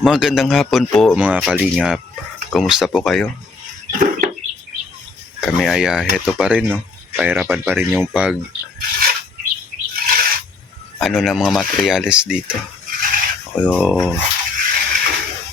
Magandang hapon po mga kalingap. Kumusta po kayo? Kami ay heto pa rin, no? Pahirapan pa rin yung ng mga materyales dito.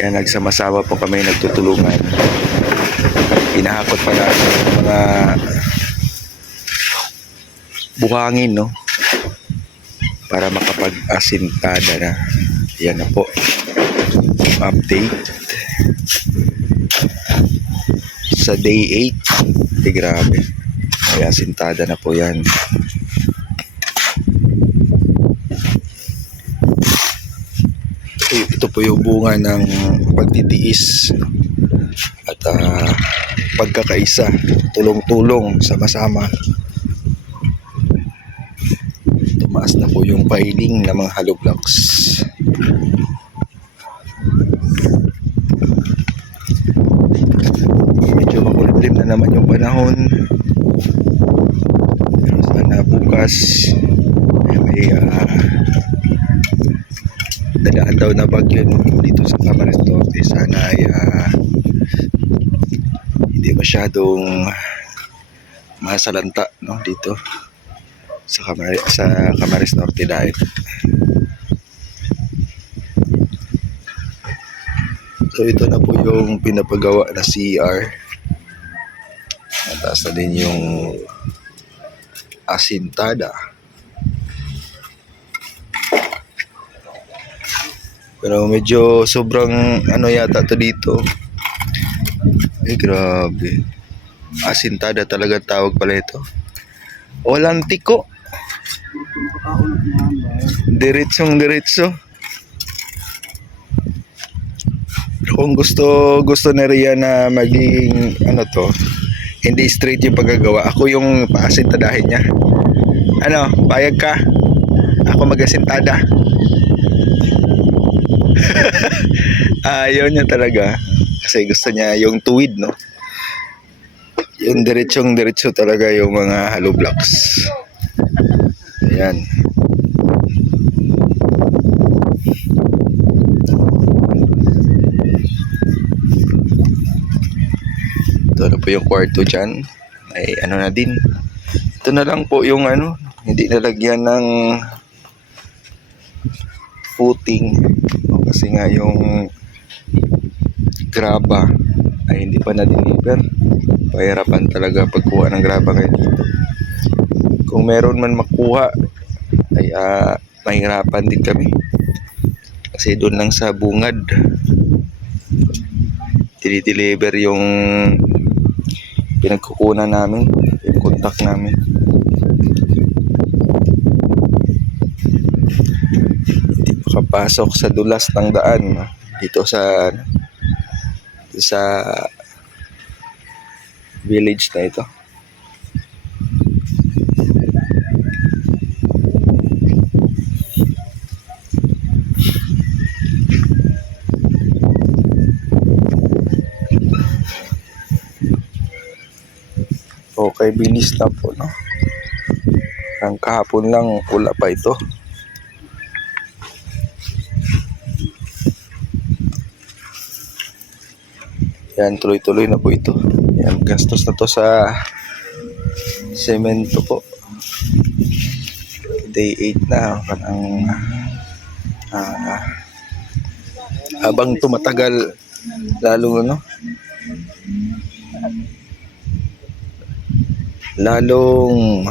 Kaya nagsama-sama po kami nagtutulungan. Pinahakot pa natin yung mga buhangin, no? Para makapag-asintada na. Yan na po. Update sa day 8. Grabe, may asintada na po yan. Ito po yung bunga ng pagtitiis at pagkakaisa, tulong-tulong, sama-sama. Tumaas na po yung piling ng mga hollow blocks. Medyo makulimlim na naman yung panahon. Pero sana bukas may dadaan daw na bagyo dito sa Camarines Norte. Sana ay hindi masyadong masalanta, no, dito sa Camarines Norte dahil. So ito na po yung pinapagawa na CR. Mataas na din yung asintada. Pero medyo sobrang yata to dito. Grabe. Asintada talaga tawag pala ito. Walang tiko. Diretsong-diretso. Kung gusto ni Rian na maging hindi straight yung paggagawa, ako yung paasintadahin niya. Payag ka? Ako mag-asintada. Ayaw niya talaga kasi gusto niya yung tuwid, no? Yung diretsong-diretso talaga yung mga hollow blocks. Ayan. Ito na po yung kwarto dyan. May na din. Ito na lang po yung hindi nalagyan ng footing. Kasi nga yung graba ay hindi pa na-deliver. Pahirapan talaga pagkuha ng graba ngayon dito. Kung meron man makuha ay mahirapan din kami. Kasi doon lang sa bungad dinideliver yung pinagkukunan namin, yung contact namin. Hindi makapasok sa dulas ng daan dito sa village na ito. Okay, bilis na po, no? Ang kahapon lang wala pa ito. Yan, tuloy-tuloy na po ito. Yan, gastos na to sa semento po. Day 8 na. Habang tumatagal lalo, no? Lalong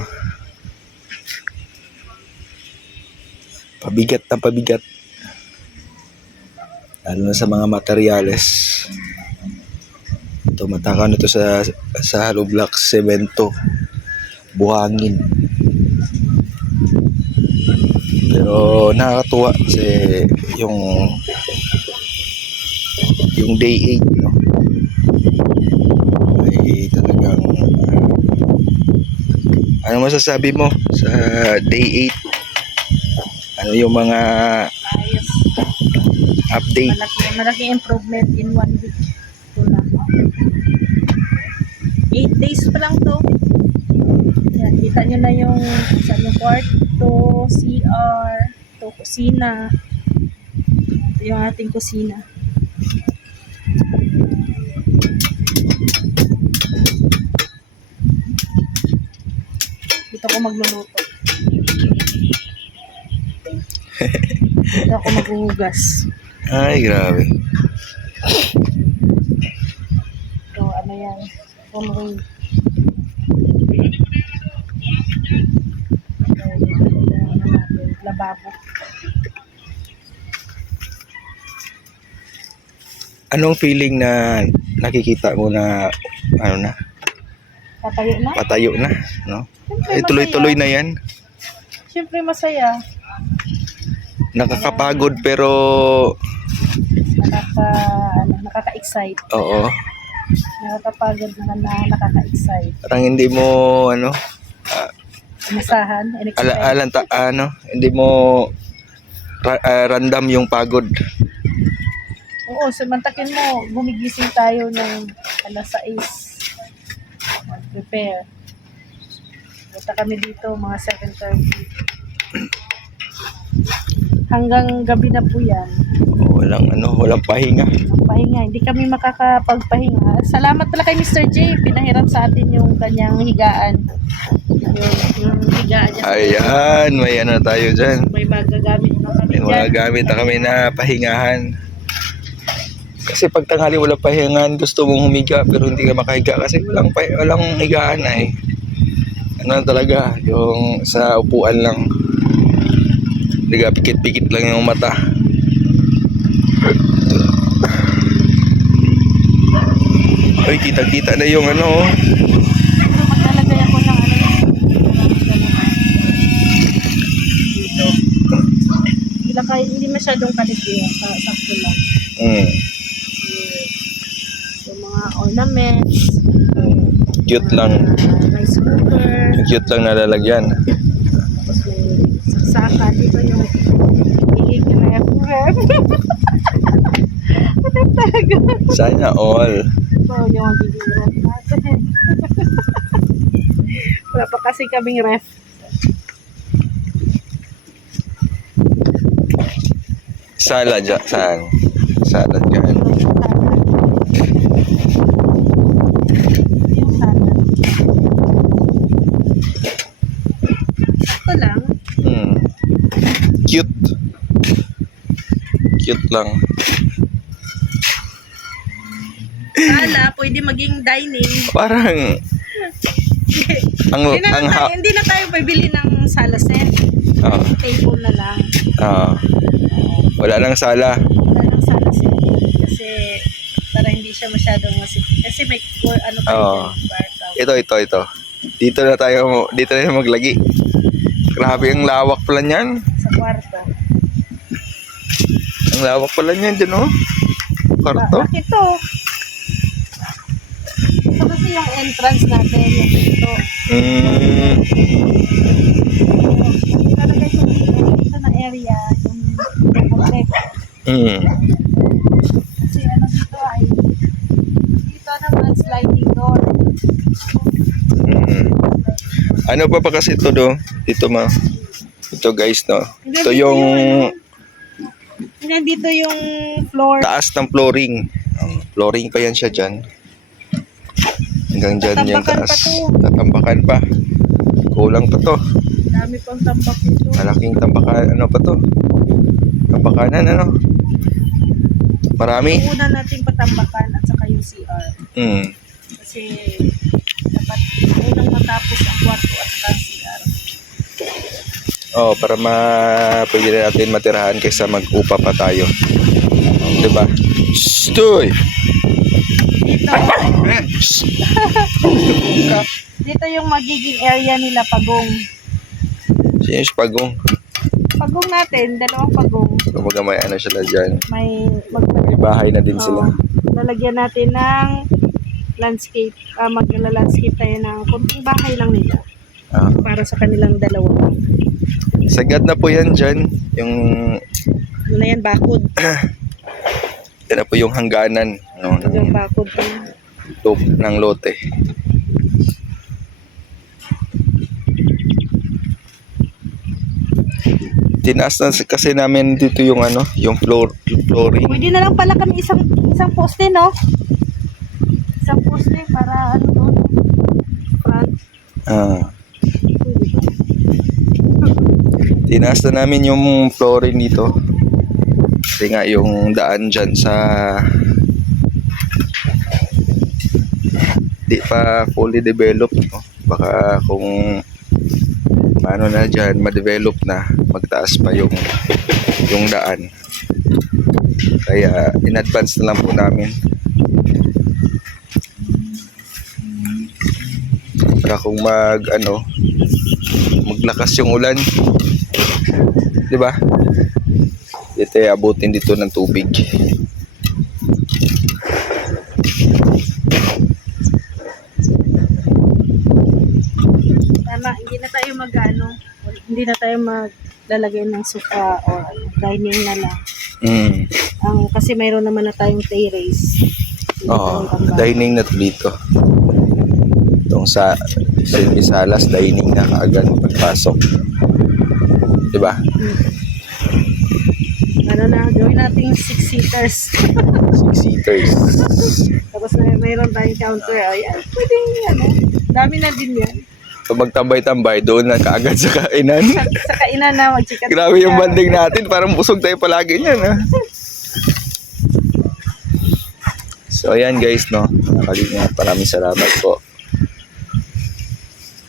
pabigat na pabigat, lalo na sa mga materyales. Tumataka na ito sa hollow blocks, semento, buhangin. Pero nakakatuwa kasi yung day 8, no? Ay talagang ano masasabi mo sa day 8? Ano yung mga update? Malaki improvement in 1 week. Ito na. 8 days pa lang to. Yan, kita nyo na yung kwarto, CR, ito, kusina. Ito yung ating kusina. Dito ako magluluto. Dito ako maghuhugas. Ay, grabe. So, ano yan? Kumroy. Lababo. Anong feeling na nakikita mo na ano na, Tatayo na? patayo na, no? Siyempre, Eh, tuloy-tuloy na masaya. 'yan. Siyempre masaya. Nakakapagod pero Nakaka-excite. oo, Nakakapagod nakaka-excite. parang hindi mo ano, Umasahan, hindi mo random yung pagod. Oo, samantakin mo, gumigising tayo ng alas 6. Mag-prepare. Punta kami dito mga 7:30. Hanggang gabi na po yan. Walang pahinga. Ang pahinga, hindi kami makakapagpahinga. Salamat pala kay Mr. J. Pinahiram sa atin yung kanyang higaan. Yung higaan niya. Ayan, may ano tayo dyan. May magagamit na kami May mga dyan. gamit na kami na pahingahan. Kasi pag tanghali walang pahingahan, gusto mong humiga pero hindi ka makahiga kasi walang higaan na eh. Ano talaga, yung sa upuan lang. Liga, pikit-pikit lang yung mata. Ay, kita-kita na yung ano. Pero maglalagay ako ng dito. Hindi masyadong kaligyan. Sakto lang. Mm. Yung mga ornaments. Cute lang. Rice cooker. Cute lang nalalagyan. Tapos may saksakan. Dito yung higig na ref. Ano talaga? Sana all. Ito yung magiging ref natin. Wala pa kasi kaming ref. Salad dyan. Saan? Salad dyan. Yung salad. Sakto lang. Cute. Cute lang. Sala, pwede maging dining. Parang Hindi na tayo bibili ng sala set. Ah. Table na lang. Wala nang sala. Wala ng sala set. Kasi para hindi siya masyadong masip. Kasi may ano tayo Oo. dyan, bar. Ito. Dito na tayo maglagi. Grabe ang lawak pala niyan. Sa kwarto. Ang lawak pala niyan dyan, oh. Kwarto. Bakit to? Ito kasi yung entrance natin. Yung dito. Talagay ko dito na area. Yung protect. Kasi ano dito ay dito naman sliding door. Ano pa kasi ito do? Ito guys, no. Ito yung Dito yung floor. taas ng flooring. Flooring pa yan siya dyan. Hanggang dyan yung Tatambakan taas. pa to. Tatambakan pa. Kulang pa to. Dami pang tambak dito. Malaking tambakan. Ano pa to? Tambakanan, ano? Marami. Una nating patambakan at saka yung CR. Kasi dapat unang matapos ang kwarto at saka ang CR. Para pwede na natin matirahan kaysa mag-upa pa tayo. Diba? Stoy! Dito, dito yung magiging area nila pagong. Sino yung pagong? Pagong natin, dalawang pagong. Kumbaga may ano sila dyan. May May bahay na din sila. lalagyan natin ng landscape. Magla-landscape tayo ng kunting bahay lang nila. Para sa kanilang dalawa. Sagad na po yan dyan. Yung Ano na yan, bakod. yan na po yung hangganan. No, Yung ng bakod din. ng lote. tinaas na kasi namin dito yung ano, yung flooring. Pwede na lang pala kami isang poste, no? Isang poste para ano doon. Front. Ah, Pwede ba? tinaas na namin yung flooring dito. Kasi nga yung daan dyan sa di pa fully developed, no? Baka kung paano na dyan ma-develop na, magtaas pa yung daan. Kaya in advance na lang po namin para kung maglakas yung ulan, di ba? Dito ay abutin dito ng tubig. Tama, hindi na tayo maglalagay ng sofa or dining na lang. Kasi mayroon naman na tayong terrace. Oo, dining na to dito. Itong sa silbi salas, dining na kaagad pagpasok. Diba? Ano na, gawin natin 6-seaters. 6-seaters. Tapos mayroon tayong counter. Ayan, pwede dami na din yan. So magtambay-tambay doon na kaagad sa kainan. Sa kainan na, magchikat. Grabe yung banding natin, parang busog tayo palagi niyan, ha? So ayan guys, no, nakalimutan, maraming salamat po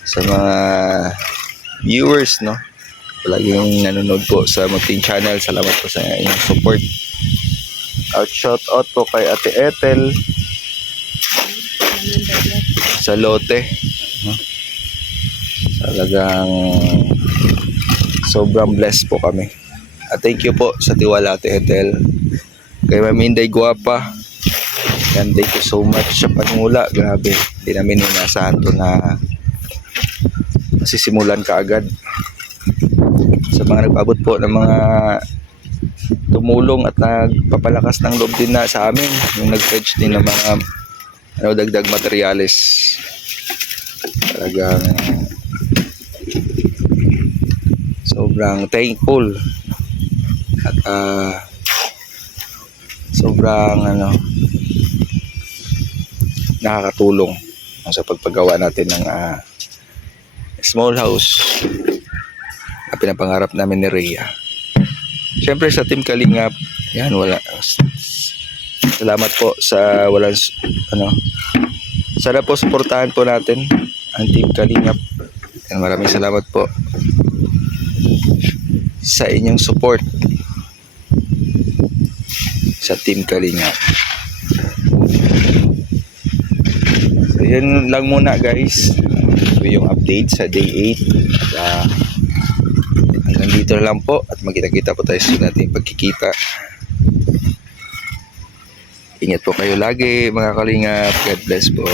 sa mga viewers, no, palaging nanonood po sa Munting Channel. Salamat po sa inyong support. Shout out po kay Ate Ethel sa lote, no? Talagang sobrang blessed po kami. At thank you po sa tiwala, Ate Ethel. Kay Ma'am Inday Guapa, and thank you so much sa panungula. Grabe, hindi namin inasahan to na masisimulan kaagad. Sa mga nagpaabot po ng mga tumulong at nagpapalakas ng loob din na sa amin, yung nag-pledge din ng mga dagdag materyales. Talagang sobrang thankful at sobrang nakakatulong sa pagpagawa natin ng small house na pinapangarap namin ni Rhea. Siyempre sa Team Kalingap, yan, salamat po sa walang sana po suportahan po natin ang Team Kalingap. And maraming salamat po sa inyong support sa Team Kalingap. So yun lang muna guys, ito yung update sa day 8 at hanggang dito na lang po at magkita-kita po tayo sa nating pagkikita. Ingat po kayo lagi mga Kalingap. God bless po.